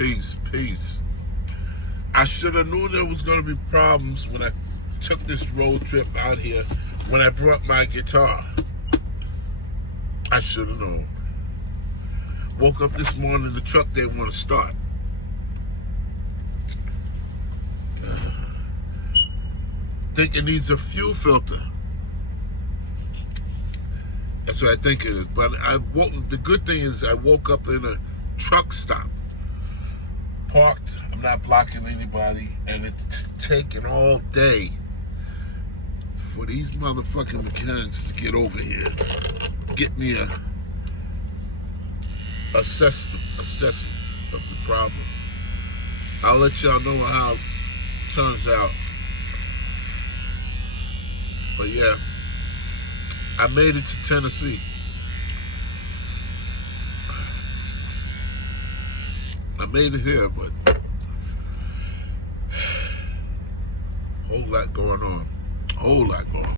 Peace, peace. I should have knew there was going to be problems when I took this road trip out here, when I brought my guitar. I should have known. Woke up this morning, the truck didn't want to start. Think it needs a fuel filter. That's what I think it is. But the good thing is I woke up in a truck stop. Parked, I'm not blocking anybody, and it's taken all day for these motherfucking mechanics to get over here. Get me a assessment of the problem. I'll let y'all know how it turns out. But yeah, I made it to Tennessee. I made it here, but whole lot going on. Whole lot going on.